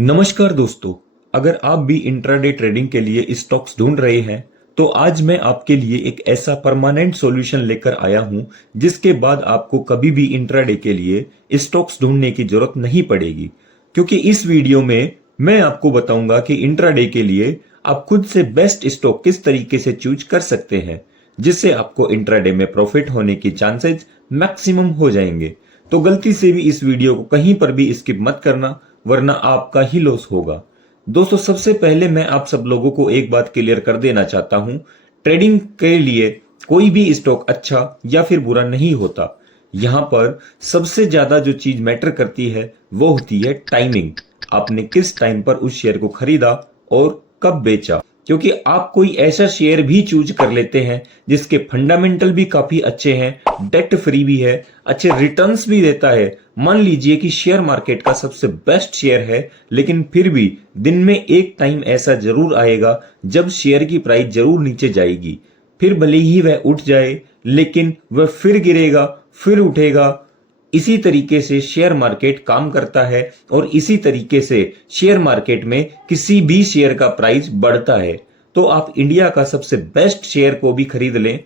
नमस्कार दोस्तों, अगर आप भी इंट्राडे ट्रेडिंग के लिए स्टॉक्स ढूंढ रहे हैं तो आज मैं आपके लिए एक ऐसा परमानेंट सॉल्यूशन लेकर आया हूं जिसके बाद आपको कभी भी इंट्राडे के लिए स्टॉक्स ढूंढने की जरूरत नहीं पड़ेगी। क्योंकि इस वीडियो में मैं आपको बताऊंगा कि इंट्राडे के लिए आप खुद से बेस्ट स्टॉक किस तरीके से चूज कर सकते हैं जिससे आपको इंट्राडे में प्रॉफिट होने की चांसेस मैक्सिमम हो जाएंगे। तो गलती से भी इस वीडियो को कहीं पर भी स्किप मत करना, वरना आपका ही लॉस होगा। दोस्तों, सबसे पहले मैं आप सब लोगों को एक बात क्लियर कर देना चाहता हूं, ट्रेडिंग के लिए कोई भी स्टॉक अच्छा या फिर बुरा नहीं होता। यहां पर सबसे ज्यादा जो चीज मैटर करती है वो होती है टाइमिंग। आपने किस टाइम पर उस शेयर को खरीदा और कब बेचा। क्योंकि आप कोई ऐसा शेयर भी चूज कर लेते हैं जिसके फंडामेंटल भी काफी अच्छे हैं, डेट फ्री भी है, अच्छे रिटर्न्स भी देता है। मान लीजिए कि शेयर मार्केट का सबसे बेस्ट शेयर है, लेकिन फिर भी दिन में एक टाइम ऐसा जरूर आएगा जब शेयर की प्राइस जरूर नीचे जाएगी। फिर भले ही वह उठ जाए लेकिन वह फिर गिरेगा, फिर उठेगा। इसी तरीके से शेयर मार्केट काम करता है और इसी तरीके से शेयर मार्केट में किसी भी शेयर का प्राइस बढ़ता है। तो आप इंडिया का सबसे बेस्ट शेयर को भी खरीद लें,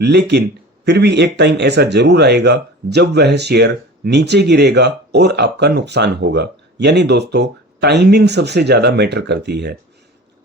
लेकिन फिर भी एक टाइम ऐसा जरूर आएगा जब वह शेयर नीचे गिरेगा और आपका नुकसान होगा। यानी दोस्तों, टाइमिंग सबसे ज्यादा मैटर करती है।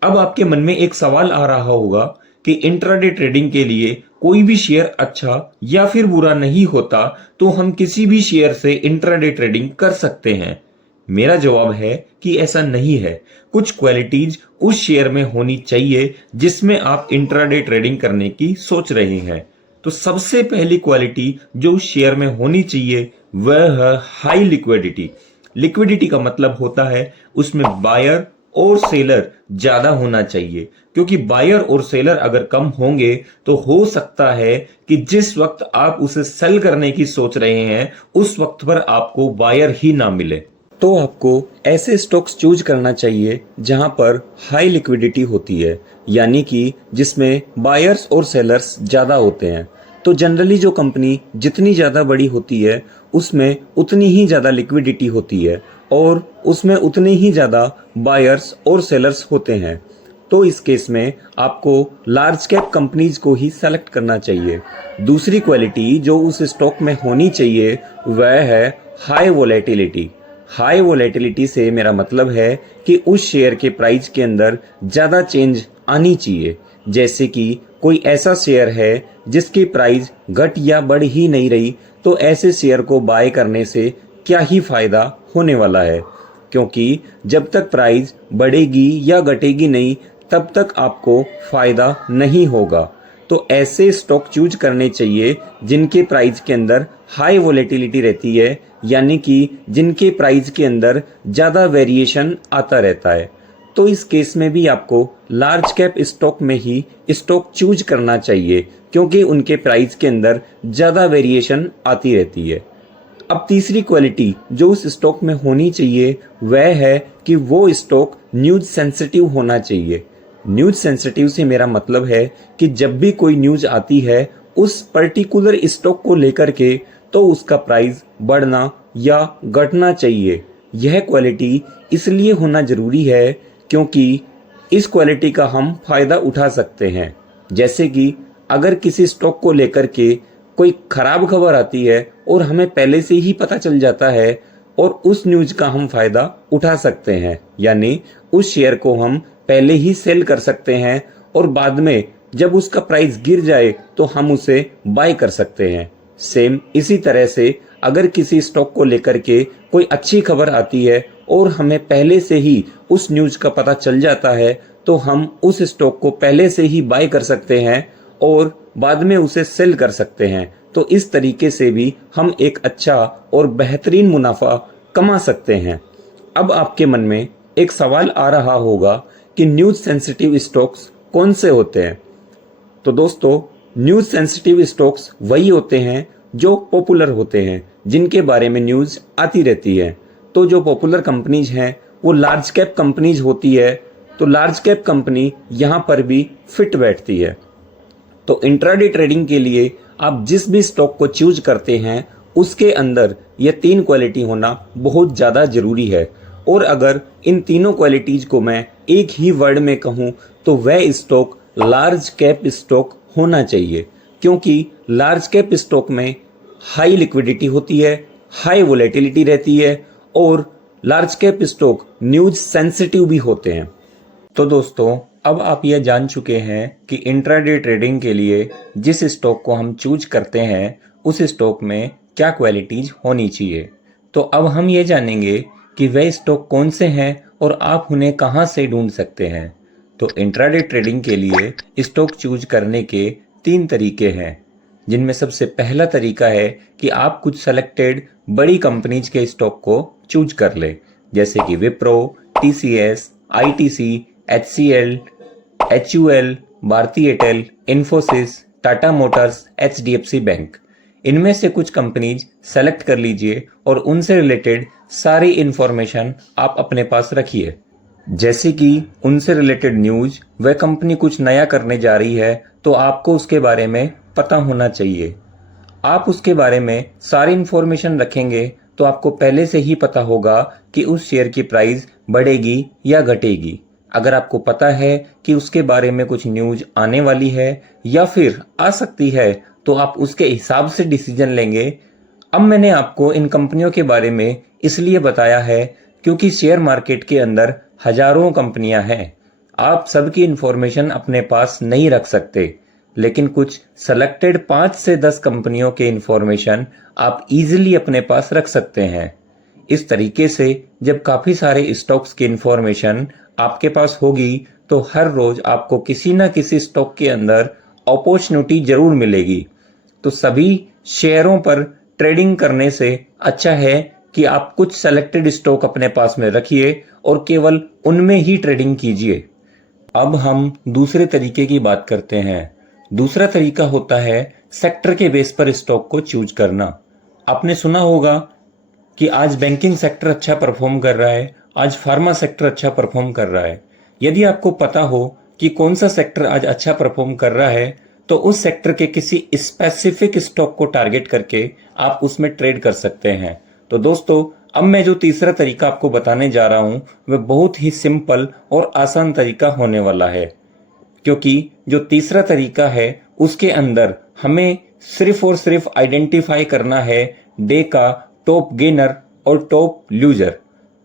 अब आपके मन में एक सवाल आ रहा होगा कि इंट्राडे ट्रेडिंग के लिए कोई भी शेयर अच्छा या फिर बुरा नहीं होता, तो हम किसी भी शेयर से इंट्राडे ट्रेडिंग कर सकते हैं। मेरा जवाब है कि ऐसा नहीं है। कुछ क्वालिटीज उस शेयर में होनी चाहिए जिसमें आप इंट्राडे ट्रेडिंग करने की सोच रहे हैं। तो सबसे पहली क्वालिटी जो उस शेयर में होनी चाहिए वह है हाई लिक्विडिटी। लिक्विडिटी का मतलब होता है उसमें बायर और सेलर ज्यादा होना चाहिए। क्योंकि बायर और सेलर अगर कम होंगे तो हो सकता है कि जिस वक्त आप उसे सेल करने की सोच रहे हैं उस वक्त पर आपको बायर ही ना मिले। तो आपको ऐसे स्टॉक्स चूज करना चाहिए जहां पर हाई लिक्विडिटी होती है, यानी कि जिसमें बायर्स और सेलर्स ज्यादा होते हैं। तो जनरली जो कंपनी जितनी ज्यादा बड़ी होती है उसमें उतनी ही ज्यादा लिक्विडिटी होती है और उसमें उतने ही ज्यादा बायर्स और सेलर्स होते हैं। तो इस केस में आपको लार्ज कैप कंपनीज को ही सेलेक्ट करना चाहिए। दूसरी क्वालिटी जो उस स्टॉक में होनी चाहिए वह है हाई वोलेटिलिटी। हाई वोलेटिलिटी से मेरा मतलब है कि उस शेयर के प्राइस के अंदर ज्यादा चेंज आनी चाहिए। जैसे कि कोई ऐसा शेयर है जिसकी प्राइस घट या बढ़ ही नहीं रही, तो ऐसे शेयर को बाय करने से क्या ही फायदा होने वाला है। क्योंकि जब तक प्राइस बढ़ेगी या घटेगी नहीं तब तक आपको फायदा नहीं होगा। तो ऐसे स्टॉक चूज करने चाहिए जिनके प्राइस के अंदर हाई वोलेटिलिटी रहती है, यानी कि जिनके प्राइस के अंदर ज्यादा वेरिएशन आता रहता है। तो इस केस में भी आपको लार्ज कैप स्टॉक में ही स्टॉक चूज करना चाहिए, क्योंकि उनके प्राइस के अंदर ज्यादा वेरिएशन आती रहती है। अब तीसरी क्वालिटी जो उस स्टॉक में होनी चाहिए वह है कि वो स्टॉक न्यूज सेंसिटिव होना चाहिए। न्यूज सेंसिटिव से मेरा मतलब है कि जब भी कोई न्यूज आती है उस पर्टिकुलर स्टॉक को लेकर के, तो उसका प्राइस बढ़ना या घटना चाहिए। यह क्वालिटी इसलिए होना जरूरी है क्योंकि इस क्वालिटी का हम फायदा उठा सकते हैं। जैसे कि अगर किसी स्टॉक को लेकर के कोई खराब खबर आती है और हमें पहले से ही पता चल जाता है और उस न्यूज का हम फायदा उठा सकते हैं, यानी उस शेयर को हम पहले ही सेल कर सकते हैं और बाद में जब उसका प्राइस गिर जाए तो हम उसे बाय कर सकते हैं। सेम इसी तरह से अगर किसी स्टॉक को लेकर के कोई अच्छी खबर आती है और हमें पहले से ही उस न्यूज का पता चल जाता है तो हम उस स्टॉक को पहले से ही बाय कर सकते हैं और बाद में उसे सेल कर सकते हैं। तो इस तरीके से भी हम एक अच्छा और बेहतरीन मुनाफा कमा सकते हैं। अब आपके मन में एक सवाल आ रहा होगा कि न्यूज सेंसिटिव स्टॉक्स कौन से होते हैं। तो दोस्तों, न्यूज सेंसिटिव स्टॉक्स वही होते हैं जो पॉपुलर होते हैं, जिनके बारे में न्यूज आती रहती है। तो जो पॉपुलर कंपनीज हैं वो लार्ज कैप कंपनीज होती है। तो लार्ज कैप कंपनी यहाँ पर भी फिट बैठती है। तो इंट्राडे ट्रेडिंग के लिए आप जिस भी स्टॉक को चूज करते हैं उसके अंदर ये तीन क्वालिटी होना बहुत ज़्यादा जरूरी है। और अगर इन तीनों क्वालिटीज को मैं एक ही वर्ड में कहूँ तो वह स्टॉक लार्ज कैप स्टॉक होना चाहिए, क्योंकि लार्ज कैप स्टॉक में हाई लिक्विडिटी होती है, हाई वोलेटिलिटी रहती है और large cap stock news sensitive भी होते हैं। तो दोस्तों, अब आप यह जान चुके हैं कि इंट्राडे ट्रेडिंग के लिए जिस स्टॉक को हम चूज करते हैं उस स्टॉक में क्या क्वालिटीज होनी चाहिए। तो अब हम ये जानेंगे कि वह स्टॉक कौन से हैं और आप उन्हें कहां से ढूंढ सकते हैं। तो इंट्राडे ट्रेडिंग के लिए स्टॉक चूज करने के 3 तरीके हैं, जिनमें सबसे पहला तरीका है कि आप कुछ सेलेक्टेड बड़ी कंपनीज के स्टॉक को चूज कर लें, जैसे कि विप्रो, टीसीएस, आईटीसी, एचसीएल, एचयूएल, भारती एयरटेल, इन्फोसिस, टाटा मोटर्स, एचडीएफसी बैंक। इनमें से कुछ कंपनीज सेलेक्ट कर लीजिए और उनसे रिलेटेड सारी इंफॉर्मेशन आप अपने पास रखिए, जैसे कि उनसे रिलेटेड न्यूज, वह कंपनी कुछ नया करने जा रही है तो आपको उसके बारे में पता होना चाहिए। आप उसके बारे में सारी इंफॉर्मेशन रखेंगे तो आपको पहले से ही पता होगा कि उस शेयर की प्राइस बढ़ेगी या घटेगी। अगर आपको पता है कि उसके बारे में कुछ न्यूज आने वाली है या फिर आ सकती है तो आप उसके हिसाब से डिसीजन लेंगे। अब मैंने आपको इन कंपनियों के बारे में इसलिए बताया है क्योंकि शेयर मार्केट के अंदर हजारों कंपनियां हैं। आप सबकी इंफॉर्मेशन अपने पास नहीं रख सकते, लेकिन कुछ सेलेक्टेड 5 से 10 कंपनियों के इंफॉर्मेशन आप इजीली अपने पास रख सकते हैं। इस तरीके से जब काफी सारे स्टॉक्स की इंफॉर्मेशन आपके पास होगी तो हर रोज आपको किसी ना किसी स्टॉक के अंदर अपॉर्चुनिटी जरूर मिलेगी। तो सभी शेयरों पर ट्रेडिंग करने से अच्छा है कि आप कुछ सेलेक्टेड स्टॉक अपने पास में रखिए और केवल उनमें ही ट्रेडिंग कीजिए। अब हम दूसरे तरीके की बात करते हैं। दूसरा तरीका होता है सेक्टर के बेस पर स्टॉक को चूज करना। आपने सुना होगा कि आज बैंकिंग सेक्टर अच्छा परफॉर्म कर रहा है, आज फार्मा सेक्टर अच्छा परफॉर्म कर रहा है। यदि आपको पता हो कि कौन सा सेक्टर आज अच्छा परफॉर्म कर रहा है तो उस सेक्टर के किसी स्पेसिफिक स्टॉक को टारगेट करके आप उसमें ट्रेड कर सकते हैं। तो दोस्तों, अब मैं जो तीसरा तरीका आपको बताने जा रहा हूं वह बहुत ही सिंपल और आसान तरीका होने वाला है, क्योंकि जो तीसरा तरीका है उसके अंदर हमें सिर्फ और सिर्फ आइडेंटिफाई करना है डे का टॉप गेनर और टॉप लूजर।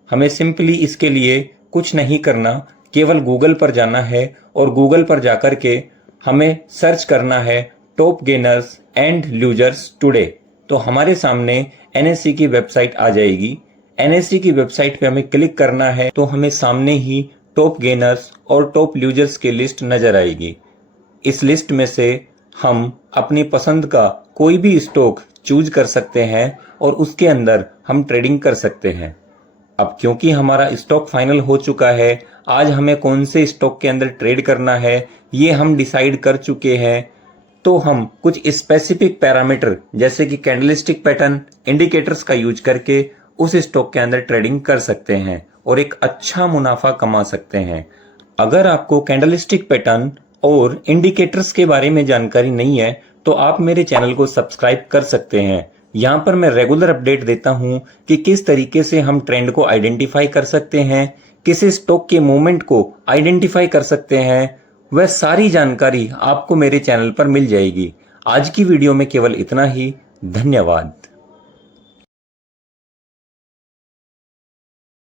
हमें सिंपली इसके लिए कुछ नहीं करना, केवल गूगल पर जाना है और गूगल पर जाकर के हमें सर्च करना है top gainers and losers today. तो हमारे सामने एनएससी की वेबसाइट आ जाएगी। एनएससी की वेबसाइट पे हमें क्लिक करना है तो हमें सामने ही टॉप गेनर्स और टॉप लूजर्स की लिस्ट नजर आएगी। इस लिस्ट में से हम अपनी पसंद का कोई भी स्टॉक चूज कर सकते हैं और उसके अंदर हम ट्रेडिंग कर सकते हैं। अब क्योंकि हमारा स्टॉक फाइनल हो चुका है, आज हमें कौन से स्टॉक के अंदर ट्रेड करना है ये हम डिसाइड कर चुके हैं, तो हम कुछ स्पेसिफिक पैरामीटर जैसे कि कैंडलस्टिक पैटर्न, इंडिकेटर्स का यूज करके उस स्टॉक के अंदर ट्रेडिंग कर सकते हैं और एक अच्छा मुनाफा कमा सकते हैं। अगर आपको कैंडलस्टिक पैटर्न और इंडिकेटर्स के बारे में जानकारी नहीं है तो आप मेरे चैनल को सब्सक्राइब कर सकते हैं। यहाँ पर मैं रेगुलर अपडेट देता हूँ कि किस तरीके से हम ट्रेंड को आइडेंटिफाई कर सकते हैं, किसी स्टॉक के मूवमेंट को आइडेंटिफाई कर सकते हैं। वह सारी जानकारी आपको मेरे चैनल पर मिल जाएगी। आज की वीडियो में केवल इतना ही। धन्यवाद।